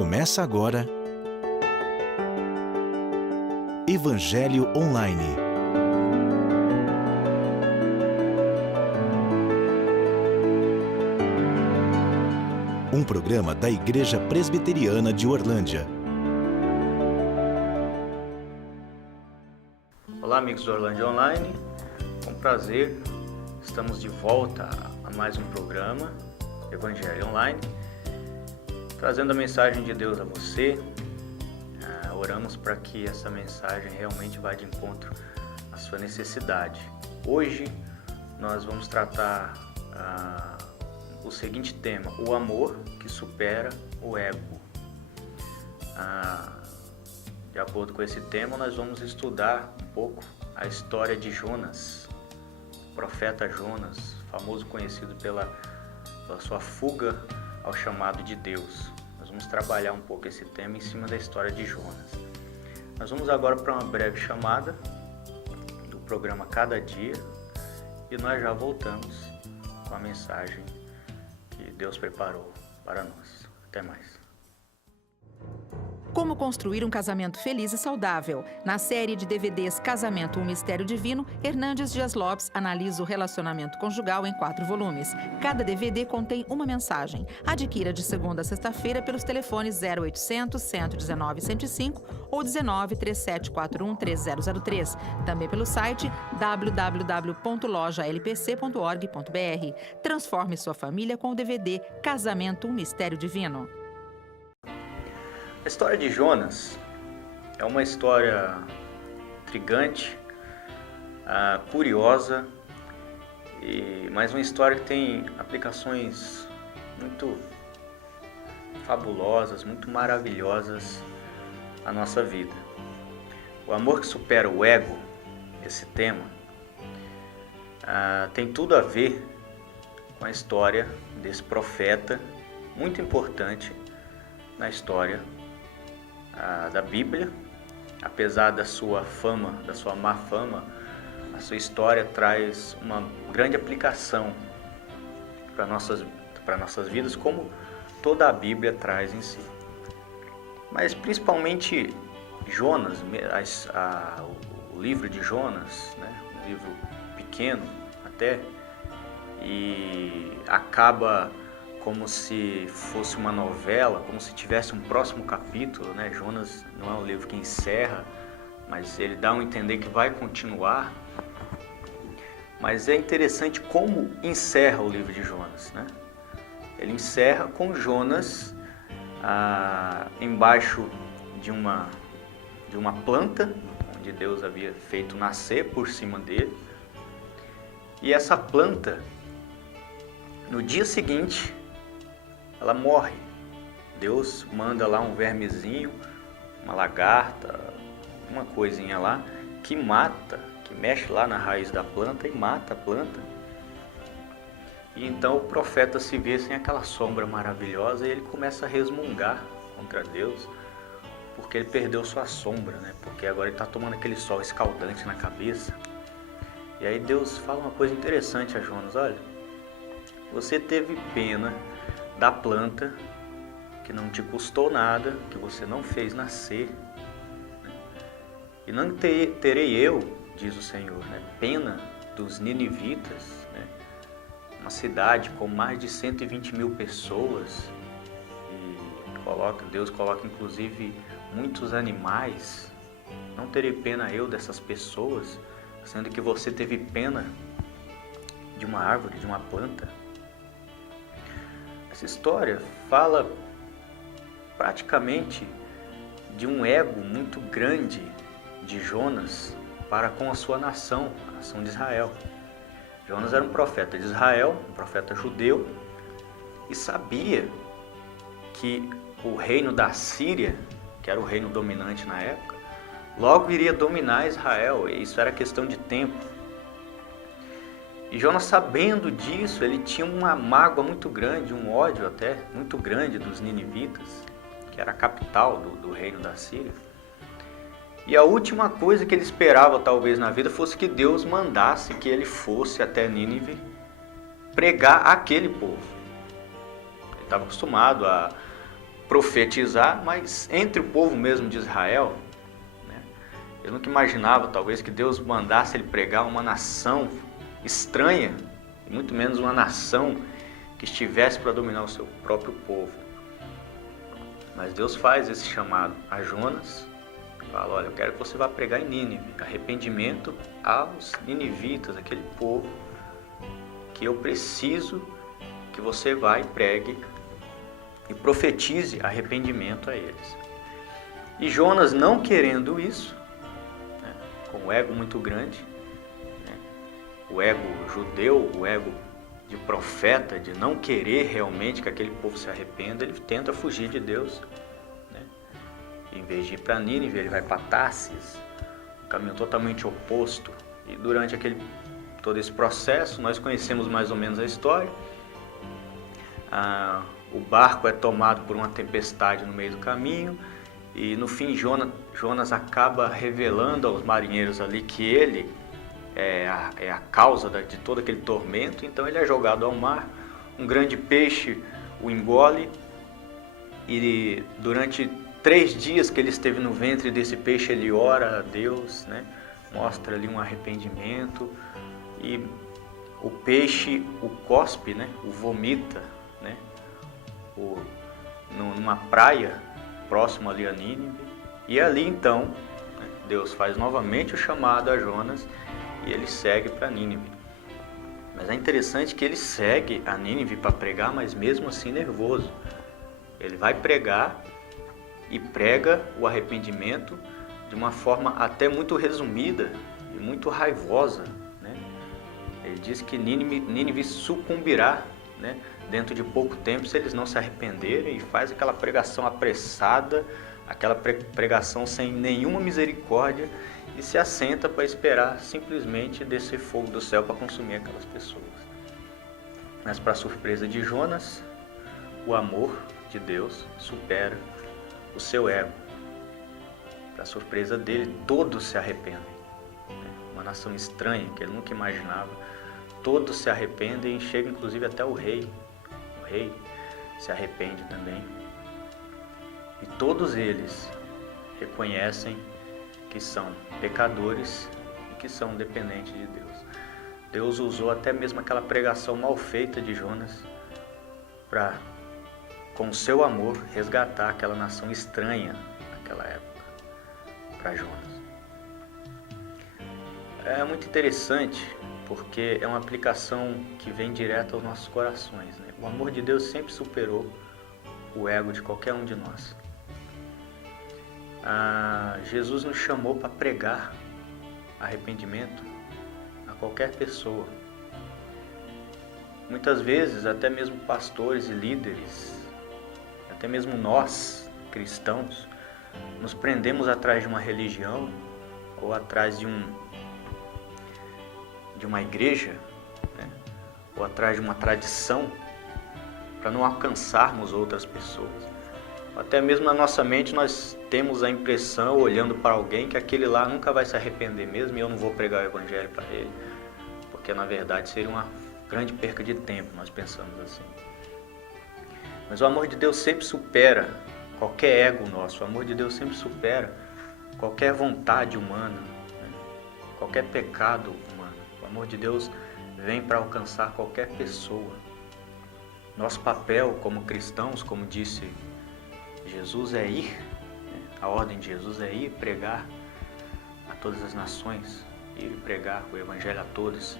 Começa agora Evangelho Online. Um programa da Igreja Presbiteriana de Orlândia. Olá, amigos do Orlândia Online. Com prazer, estamos de volta a mais um programa Evangelho Online, trazendo a mensagem de Deus a você. Oramos para que essa mensagem realmente vá de encontro à sua necessidade. Hoje nós vamos tratar o seguinte tema: o amor que supera o ego. De acordo com esse tema, nós vamos estudar um pouco a história de Jonas, o profeta Jonas, famoso, conhecido pela sua fuga ao chamado de Deus. Nós vamos trabalhar um pouco esse tema em cima da história de Jonas. Nós vamos agora para uma breve chamada do programa Cada Dia e nós já voltamos com a mensagem que Deus preparou para nós. Até mais. Como construir um casamento feliz e saudável. Na série de DVDs Casamento, um Mistério Divino, Hernandes Dias Lopes analisa o relacionamento conjugal em 4 volumes. Cada DVD contém uma mensagem. Adquira de segunda a sexta-feira pelos telefones 0800 119 105 ou 19 3741 3003. Também pelo site www.lojalpc.org.br. Transforme sua família com o DVD Casamento, um Mistério Divino. A história de Jonas é uma história intrigante, curiosa, mas uma história que tem aplicações muito fabulosas, muito maravilhosas à nossa vida. O amor que supera o ego, esse tema, tem tudo a ver com a história desse profeta muito importante na história da Bíblia. Apesar da sua fama, da sua má fama, a sua história traz uma grande aplicação para nossas vidas, como toda a Bíblia traz em si. Mas principalmente Jonas, o livro de Jonas, né? Um livro pequeno até, e acaba como se fosse uma novela, como se tivesse um próximo capítulo, né? Jonas não é um livro que encerra, mas ele dá a entender que vai continuar. Mas é interessante como encerra o livro de Jonas, né? Ele encerra com Jonas embaixo de uma planta, onde Deus havia feito nascer por cima dele. E essa planta, no dia seguinte, ela morre. Deus manda lá um vermezinho, uma lagarta, uma coisinha lá, que mexe lá na raiz da planta e mata a planta. E então o profeta se vê sem aquela sombra maravilhosa e ele começa a resmungar contra Deus, porque ele perdeu sua sombra, né? Porque agora ele está tomando aquele sol escaldante na cabeça. E aí Deus fala uma coisa interessante a Jonas: olha, você teve pena da planta que não te custou nada, que você não fez nascer, né? E não terei eu, diz o Senhor, né, pena dos ninivitas, né? Uma cidade com mais de 120 mil pessoas, e Deus coloca inclusive muitos animais. Não terei pena eu dessas pessoas, sendo que você teve pena de uma árvore, de uma planta. Essa história fala praticamente de um ego muito grande de Jonas para com a sua nação, a nação de Israel. Jonas era um profeta de Israel, um profeta judeu, e sabia que o reino da Síria, que era o reino dominante na época, logo iria dominar Israel, e isso era questão de tempo. E Jonas, sabendo disso, ele tinha uma mágoa muito grande, um ódio até muito grande dos ninivitas, que era a capital do reino da Síria. E a última coisa que ele esperava talvez na vida fosse que Deus mandasse que ele fosse até Nínive pregar àquele povo. Ele estava acostumado a profetizar, mas entre o povo mesmo de Israel, né, eu nunca imaginava talvez que Deus mandasse ele pregar uma nação estranha, e muito menos uma nação que estivesse para dominar o seu próprio povo. Mas Deus faz esse chamado a Jonas, fala, olha, eu quero que você vá pregar em Nínive, arrependimento aos ninivitas, aquele povo que eu preciso que você vá e pregue e profetize arrependimento a eles. E Jonas, não querendo isso, né, com o ego muito grande, né, o ego judeu, o ego de profeta, de não querer realmente que aquele povo se arrependa, ele tenta fugir de Deus. Em vez de ir para Nínive, ele vai para Tarsis, um caminho totalmente oposto. E durante todo esse processo, nós conhecemos mais ou menos a história. O barco é tomado por uma tempestade no meio do caminho e no fim Jonas acaba revelando aos marinheiros ali que ele é a causa de todo aquele tormento. Então ele é jogado ao mar, um grande peixe o engole e durante 3 dias que ele esteve no ventre desse peixe, ele ora a Deus, né? Mostra ali um arrependimento e o peixe o cospe, né? O vomita, né? Numa praia próximo ali a Nínive. E ali então, né, Deus faz novamente o chamado a Jonas e ele segue para Nínive. Mas é interessante que ele segue a Nínive para pregar, mas mesmo assim nervoso. Ele vai pregar e prega o arrependimento de uma forma até muito resumida e muito raivosa, né? Ele diz que Nínive sucumbirá, né, dentro de pouco tempo se eles não se arrependerem, e faz aquela pregação apressada, aquela pregação sem nenhuma misericórdia, e se assenta para esperar simplesmente descer fogo do céu para consumir aquelas pessoas. Mas para surpresa de Jonas, o amor de Deus supera o seu ego. Para surpresa dele, todos se arrependem. Uma nação estranha que ele nunca imaginava. Todos se arrependem e chega inclusive até o rei. O rei se arrepende também. E todos eles reconhecem que são pecadores e que são dependentes de Deus. Deus usou até mesmo aquela pregação mal feita de Jonas para, com o seu amor, resgatar aquela nação estranha naquela época para Jonas. É muito interessante porque é uma aplicação que vem direto aos nossos corações, né? O amor de Deus sempre superou o ego de qualquer um de nós. Jesus nos chamou para pregar arrependimento a qualquer pessoa. Muitas vezes, até mesmo pastores e líderes, até mesmo nós, cristãos, nos prendemos atrás de uma religião ou atrás de uma igreja, né? Ou atrás de uma tradição para não alcançarmos outras pessoas. Até mesmo na nossa mente nós temos a impressão, olhando para alguém, que aquele lá nunca vai se arrepender mesmo e eu não vou pregar o evangelho para ele, porque na verdade seria uma grande perca de tempo, nós pensamos assim. Mas o amor de Deus sempre supera qualquer ego nosso, o amor de Deus sempre supera qualquer vontade humana, né? Qualquer pecado humano. O amor de Deus vem para alcançar qualquer pessoa. Nosso papel como cristãos, como disse Jesus, é ir, né? A ordem de Jesus é ir pregar a todas as nações, ir pregar o evangelho a todos.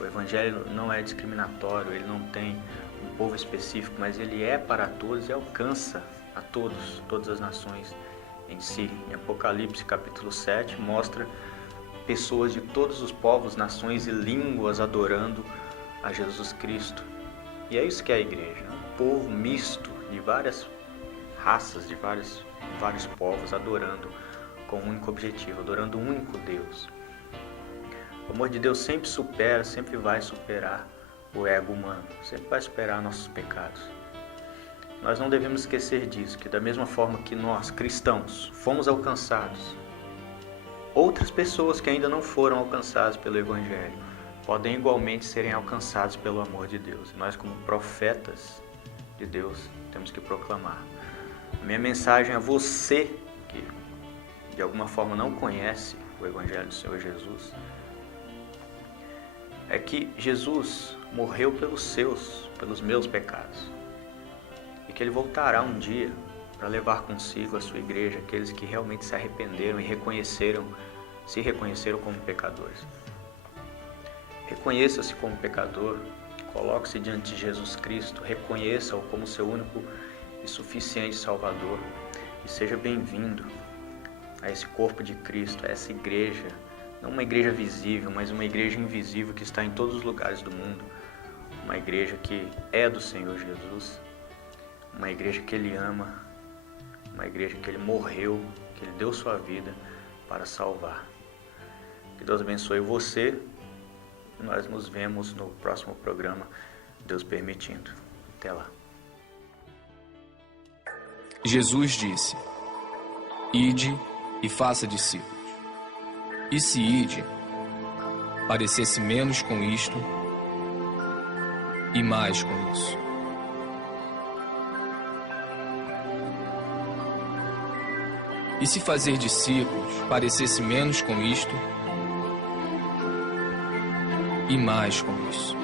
O evangelho não é discriminatório, ele não tem um povo específico, mas ele é para todos e alcança a todos, todas as nações em si. Em Apocalipse capítulo 7 mostra pessoas de todos os povos, nações e línguas adorando a Jesus Cristo. E é isso que é a igreja, um povo misto de várias raças, de vários povos, adorando com um único objetivo, adorando um único Deus. O amor de Deus sempre supera, sempre vai superar o ego humano, sempre vai superar nossos pecados. Nós não devemos esquecer disso, que da mesma forma que nós, cristãos, fomos alcançados, outras pessoas que ainda não foram alcançadas pelo evangelho podem igualmente serem alcançadas pelo amor de Deus. Nós, como profetas de Deus, temos que proclamar. A minha mensagem a você que de alguma forma não conhece o Evangelho do Senhor Jesus é que Jesus morreu pelos meus pecados. E que Ele voltará um dia para levar consigo a sua igreja, aqueles que realmente se arrependeram e se reconheceram como pecadores. Reconheça-se como pecador, coloque-se diante de Jesus Cristo, reconheça-o como seu único e suficiente Salvador e seja bem-vindo a esse corpo de Cristo, a essa igreja, não uma igreja visível, mas uma igreja invisível que está em todos os lugares do mundo, uma igreja que é do Senhor Jesus, uma igreja que Ele ama, uma igreja que Ele morreu, que Ele deu sua vida para salvar. Que Deus abençoe você. Nós nos vemos no próximo programa, Deus permitindo. Até lá. Jesus disse: Ide e faça discípulos. E se ide, parecesse menos com isto e mais com isso. E se fazer discípulos parecesse menos com isto e mais com isso.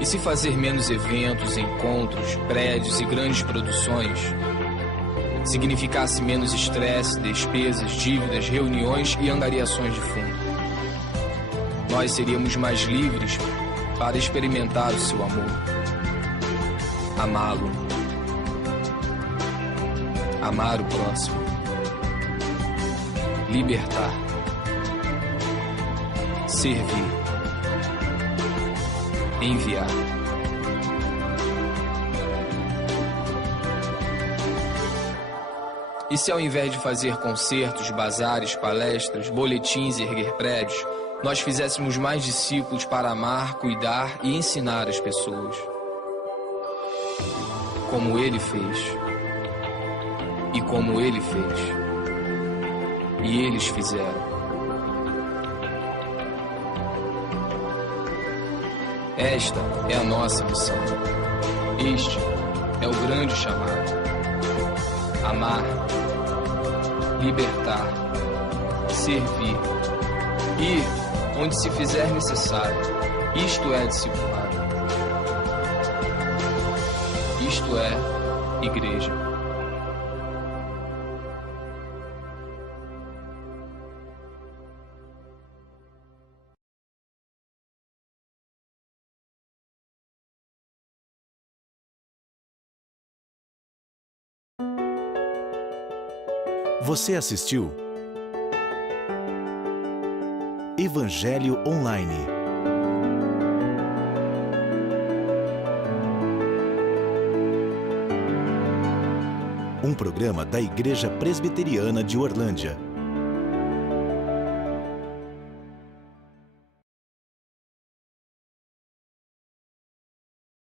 E se fazer menos eventos, encontros, prédios e grandes produções significasse menos estresse, despesas, dívidas, reuniões e angariações de fundo, nós seríamos mais livres para experimentar o seu amor, amá-lo, amar o próximo, libertar, servir, enviar. E se ao invés de fazer concertos, bazares, palestras, boletins e erguer prédios, nós fizéssemos mais discípulos para amar, cuidar e ensinar as pessoas? Como Ele fez. E como Ele fez. E eles fizeram. Esta é a nossa missão. Este é o grande chamado. Amar, libertar, servir, ir onde se fizer necessário. Isto é discipulado. Isto é igreja. Você assistiu Evangelho Online. Um programa da Igreja Presbiteriana de Orlândia.